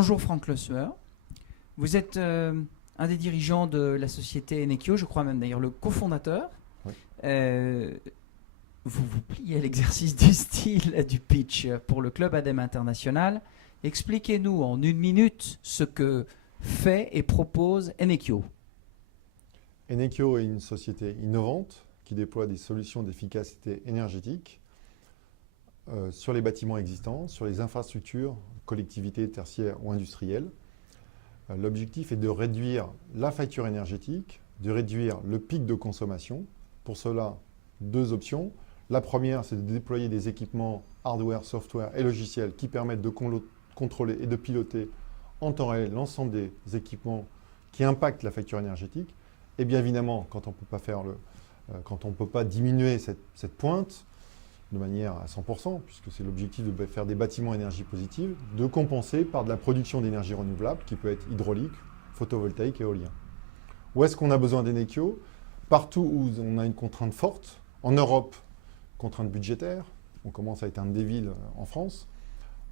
Bonjour Franck Le Sueur. Vous êtes un des dirigeants de la société Eneco, je crois même d'ailleurs le cofondateur. Oui. Vous vous pliez à l'exercice du style du pitch pour le Club ADEME International. Expliquez-nous en une minute ce que fait et propose Eneco. Eneco est une société innovante qui déploie des solutions d'efficacité énergétique sur les bâtiments existants, sur les infrastructures, collectivités tertiaires ou industrielles. L'objectif est de réduire la facture énergétique, de réduire le pic de consommation. Pour cela, deux options. La première, c'est de déployer des équipements hardware, software et logiciels qui permettent de contrôler et de piloter en temps réel l'ensemble des équipements qui impactent la facture énergétique. Et bien évidemment, quand on ne peut pas diminuer cette pointe de manière à 100%, puisque c'est l'objectif de faire des bâtiments énergie positive, de compenser par de la production d'énergie renouvelable qui peut être hydraulique, photovoltaïque et éolien. Où est-ce qu'on a besoin d'Eneco? Partout où on a une contrainte forte. En Europe, contrainte budgétaire. On commence à éteindre des villes en France.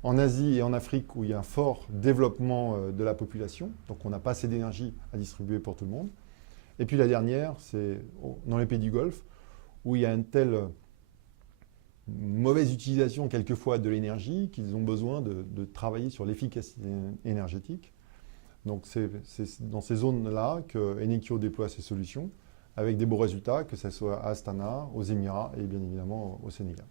En Asie et en Afrique où il y a un fort développement de la population. Donc on n'a pas assez d'énergie à distribuer pour tout le monde. Et puis la dernière, c'est dans les pays du Golfe où il y a une telle mauvaise utilisation quelquefois de l'énergie qu'ils ont besoin de travailler sur l'efficacité énergétique. Donc c'est dans ces zones-là que Eneco déploie ses solutions avec des beaux résultats, que ce soit à Astana, aux Émirats et bien évidemment au Sénégal.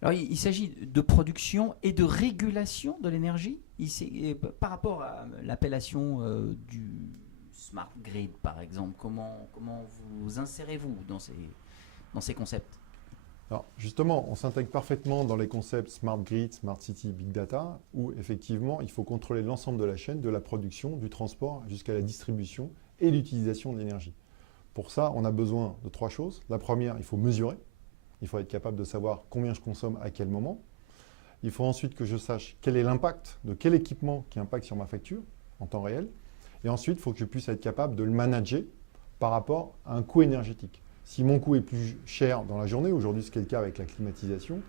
Alors, il s'agit de production et de régulation de l'énergie par rapport à l'appellation du smart grid, par exemple. Comment vous insérez-vous dans ces concepts? Alors justement, on s'intègre parfaitement dans les concepts Smart Grid, Smart City, Big Data, où effectivement, il faut contrôler l'ensemble de la chaîne, de la production, du transport jusqu'à la distribution et l'utilisation de l'énergie. Pour ça, on a besoin de trois choses. La première, il faut mesurer. Il faut être capable de savoir combien je consomme à quel moment. Il faut ensuite que je sache quel est l'impact de quel équipement qui impacte sur ma facture en temps réel. Et ensuite, il faut que je puisse être capable de le manager par rapport à un coût énergétique. Si mon coût est plus cher dans la journée, aujourd'hui c'est le cas avec la climatisation,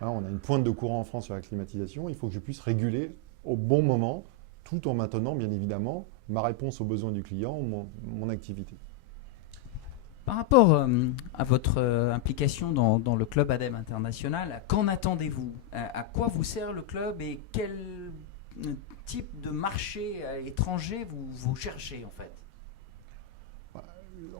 hein, on a une pointe de courant en France sur la climatisation, il faut que je puisse réguler au bon moment, tout en maintenant bien évidemment ma réponse aux besoins du client, mon activité. Par rapport à votre implication dans le Club ADEME International, qu'en attendez-vous? À quoi vous sert le club et quel type de marché étranger vous cherchez en fait?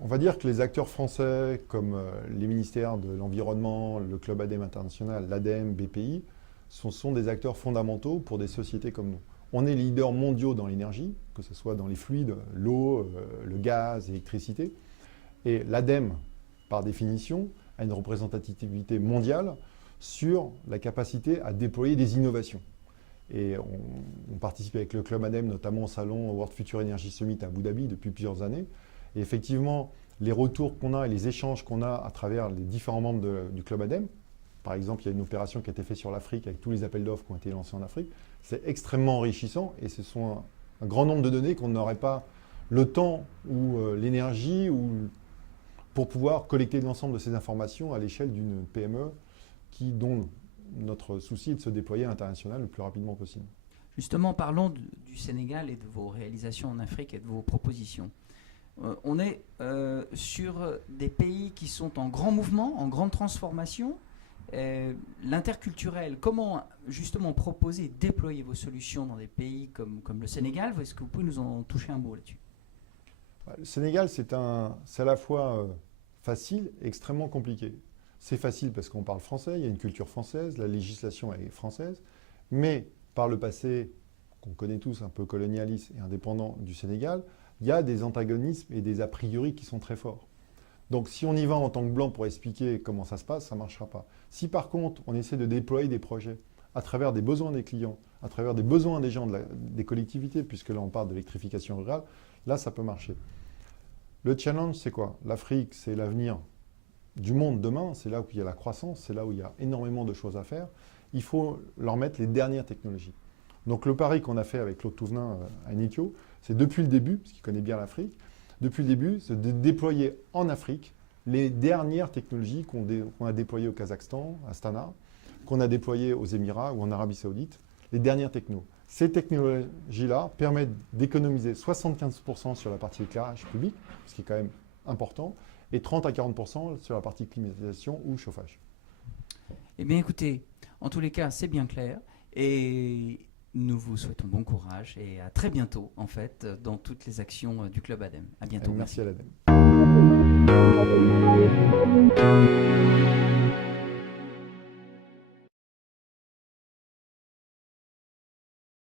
On va dire que les acteurs français comme les ministères de l'Environnement, le Club ADEME International, l'ADEME, BPI, sont des acteurs fondamentaux pour des sociétés comme nous. On est leaders mondiaux dans l'énergie, que ce soit dans les fluides, l'eau, le gaz, l'électricité. Et l'ADEME, par définition, a une représentativité mondiale sur la capacité à déployer des innovations. Et on participe avec le Club ADEME, notamment au salon World Future Energy Summit à Abu Dhabi depuis plusieurs années. Et effectivement, les retours qu'on a et les échanges qu'on a à travers les différents membres du Club ADEME, par exemple, il y a une opération qui a été faite sur l'Afrique avec tous les appels d'offres qui ont été lancés en Afrique, c'est extrêmement enrichissant et ce sont un grand nombre de données qu'on n'aurait pas le temps ou l'énergie pour pouvoir collecter l'ensemble de ces informations à l'échelle d'une PME dont notre souci est de se déployer à l'international le plus rapidement possible. Justement, parlons du Sénégal et de vos réalisations en Afrique et de vos propositions. On est sur des pays qui sont en grand mouvement, en grande transformation. L'interculturel, comment justement proposer, déployer vos solutions dans des pays comme le Sénégal? Est-ce que vous pouvez nous en toucher un mot là-dessus? Le Sénégal, c'est à la fois facile et extrêmement compliqué. C'est facile parce qu'on parle français, il y a une culture française, la législation est française, mais par le passé, qu'on connaît tous, un peu colonialiste et indépendant du Sénégal, il y a des antagonismes et des a priori qui sont très forts. Donc si on y va en tant que blanc pour expliquer comment ça se passe, ça ne marchera pas. Si par contre on essaie de déployer des projets à travers des besoins des clients, à travers des besoins des gens, des collectivités, puisque là on parle d'électrification rurale, là ça peut marcher. Le challenge c'est quoi? L'Afrique c'est l'avenir du monde demain, c'est là où il y a la croissance, c'est là où il y a énormément de choses à faire. Il faut leur mettre les dernières technologies. Donc le pari qu'on a fait avec Claude Touvenin à Eneco, c'est depuis le début, parce qu'il connaît bien l'Afrique, depuis le début, c'est de déployer en Afrique les dernières technologies qu'on a déployées au Kazakhstan, à Astana, qu'on a déployées aux Émirats ou en Arabie Saoudite, les dernières technos. Ces technologies-là permettent d'économiser 75% sur la partie éclairage public, ce qui est quand même important, et 30 à 40% sur la partie climatisation ou chauffage. Eh bien écoutez, en tous les cas, c'est bien clair. Et nous vous souhaitons bon courage et à très bientôt, en fait, dans toutes les actions du Club ADEME. À bientôt. Merci à l'ADEME.